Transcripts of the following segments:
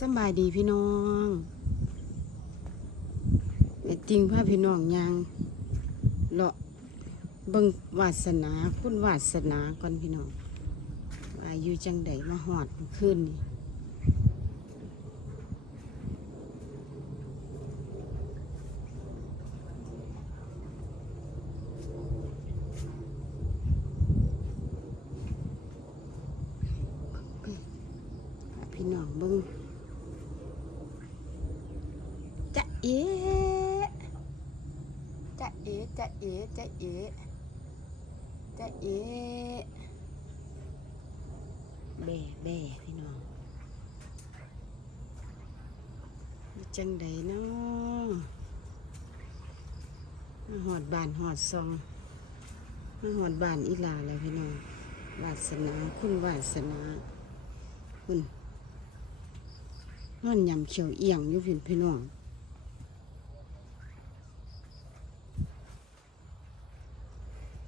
สบายดีพี่น้องแม่จริงพ่อพี่น้องยังเลาะเบิ่งวาสนาคุณวาสนาก่อนพี่น้องอายุจังใดมาหอดขึ้นนี่พาพี่น้องเบิ่งจะ เอ๋จะเอ๋จะเอ๋จะเอ๋จะเอ๋แบ่แบ่พี่น้องอยู่จังใดเนาะหอดบานหอดซองมาหอดบานอีหลาแล้วพี่น้องวาสนาคุณวาสนาคุณนอนยำเขียวเอียงอยู่พี่พี่น้อง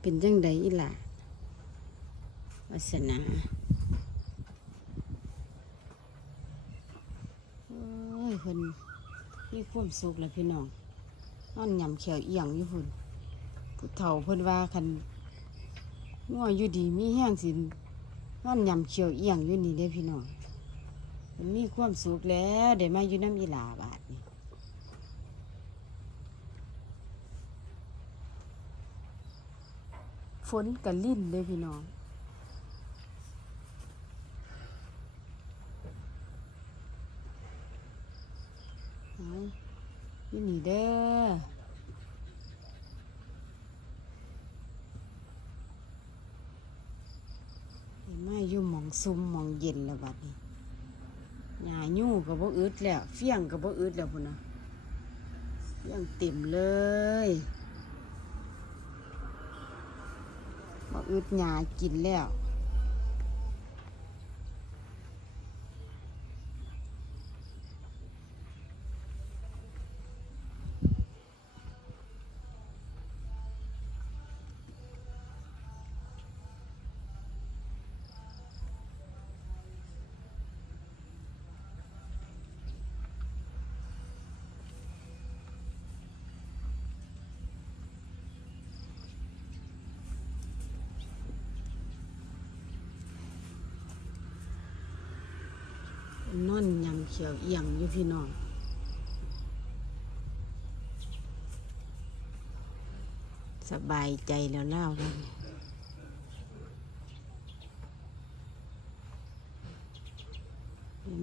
เป็นจังใดอีหล่ะวาสนาโอ้ยคนมีความสุขแล้วพี่น้องนอนยำเขียวเอียงอยู่พุ่นผู้เฒ่าเพิ่นว่าคันง่วอยู่ดีมีแห้งสินนอนยำเขียวเอียงอยู่นี่เด้พี่น้องมันมีความสุขแล้วได้มาอยู่น้ำอีหลาบาดนี่ ฝนกับลิ่นเลยพี่น้องเอาอยู่นี่เด้อเห็นมาอยู่หมองซุ่มหมองเย็นแล้วบัดนี้หญ้ายู่กับบ่อึดแล้ว เฟี้ยงกับบ่อึดแล้วพุ่นนะเฟี้ยงเต็มเลย อึดหยากินแล้ว นอนยังเขียวเอียงอยู่พี่น้องสบายใจแล้วเล่าแล้วเนี่ย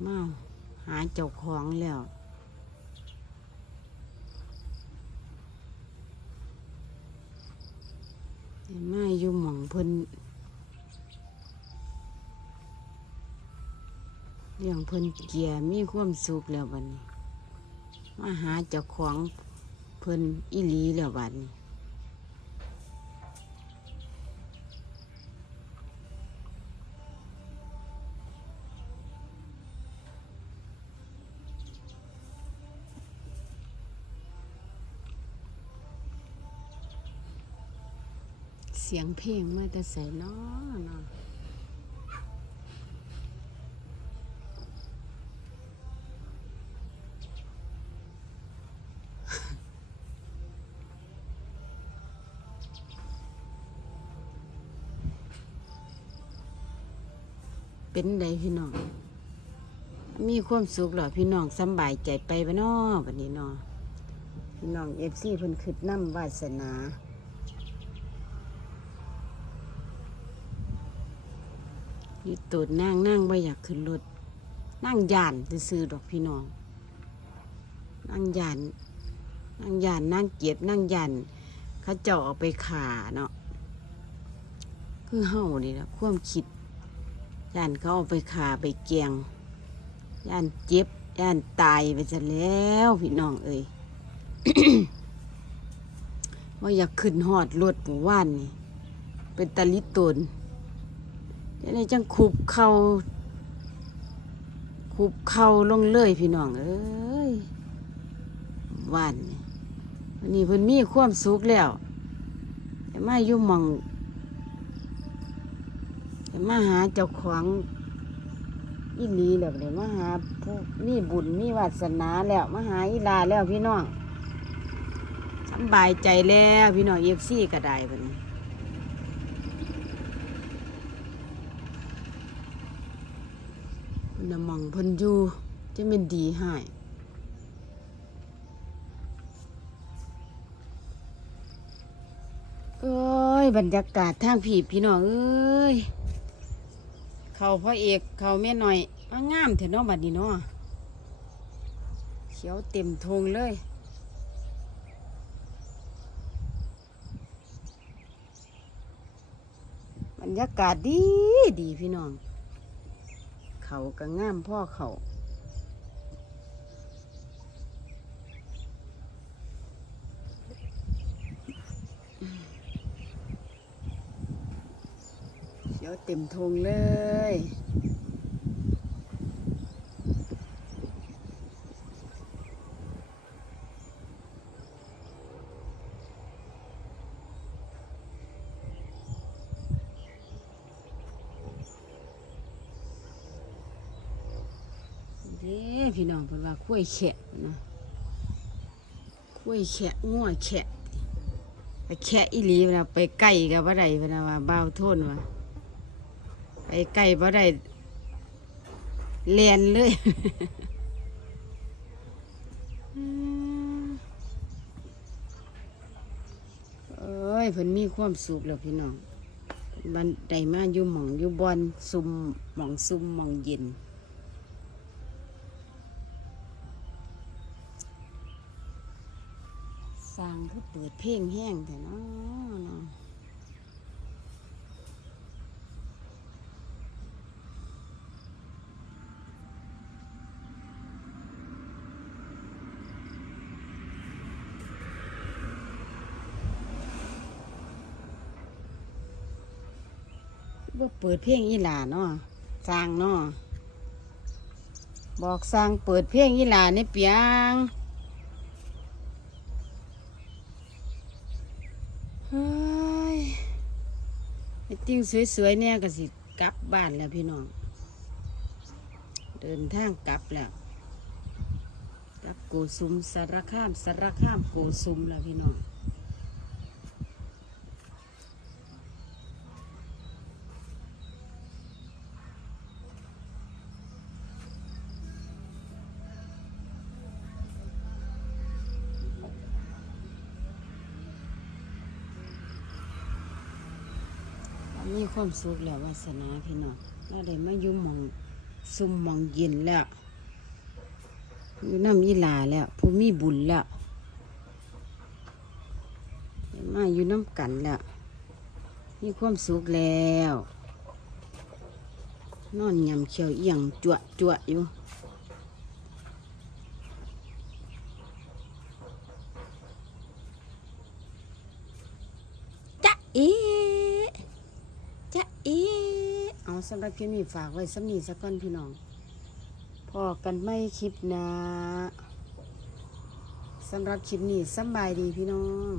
มาหาเจ้าของแล้วมาอยู่หม่องเพิ่น เรื่องเพิ่นเกียร์มีความสุขแล้วบัดนี้มาหาเจ้าของเพิ่นอีหลีแล้วบัดนี้เสียงเพลงมาแต่ใส่น้อนาะ เป็นไดพี่น้อง มีความสุขหรอพี่น้องสบายใจไปบ้านอวันนี้นาะพี่น้องเอฟซีเพิ่นขึ้นน้ำวาสนาอยู่ตูดนั่งนั่งไม่อยากขึ้นรถนั่งยานซื้อดอกพี่น้อง นั่งยาน นั่งยานนั่งเกียบนั่งยานเขาเจาะเอาไปขาเนาะคือเฮานี่แหละความคิด ย่านเขาเอาไปขาไปเกียง ย่านเจ็บ ย่านตายไปซะแล้วพี่น้องเอ้ยว่าอยากขึ้นหอดรถหมู่ว่านนี่ เป็นตะลิตนจะได้จังคุบเข่าคุบเข่าลงเลยพี่น้องเอ้ยว่านนี่วันนี้เพิ่นมีความสุขแล้วแต่มาอยู่มอง มาหาเจ้าของอีหลีแล้วเลยมาหาผู้มีบุญมีวาสนาแล้วมาหาอีลาแล้วพี่น้องสบายใจแล้วพี่น้องเอฟซีก็ได้บัดนี้น้ำมองพิ่นยูจะเป็นดีให้เอ้ย บรรยากาศทางผีพี่น้องเอ้ย เขาพ่อเอกเขาแม่หน่อยอ้างามเถอะเนาะบัดนี้เนาะเขียวเต็มทงเลยบรรยากาศดีดีพี่น้อง เขาก็งามพ่อเขา ขียวเต็มทงเลยเด้พี่น้องเพิ่นว่าคุ้ยแขะนะคุ้ยแขะง่วแขะไปแขะอีหลีนะไปไก่กับบ่ได้เพิ่นะว่าเบาโทนว่า ไปไก่บ่ได้เลียนเลยเอ้ยเพิ่นมีความสุขแล้วพี่น้องบันไดมาอยู่หม่องอยู่บอนซุมหม่องซุมหม่องเย็นสร้างคือเปิดเพลงแห้งแต่เนาะ ว่เปิดเพลงอีหลาเนาะสร้างเนาะบอกสร้างเปิดเพลงอีหลาในเปียงเฮ้ยไอ้ติ้งสวยๆเนี่ยก็สิกลับบ้านแล้วพี่น้อง เดินทางกลับแล้วกลับโกสุมสารคามสารคามโกสุมแล้วพี่น้อง มีความสุขแล้ววาสนาพี่น้องเราได้มาอยู่มองซุ่มมองเย็นแล้วอยู่น้ำยีลาแล้วผู้มีบุญแล้วมาอยู่น้ำกันแล้วมีความสุขแล้ว นอนยำเขียวเอียงจั่วจั่วอยู่จ๊ะเอ๋จ๊ะเอ๋เอา สำหรับคลิปนี้ฝากไว้สำนีสักก้อนพี่น้อง พอกันไม่คลิปนะสำหรับคลิปนี้สบายดีพี่น้อง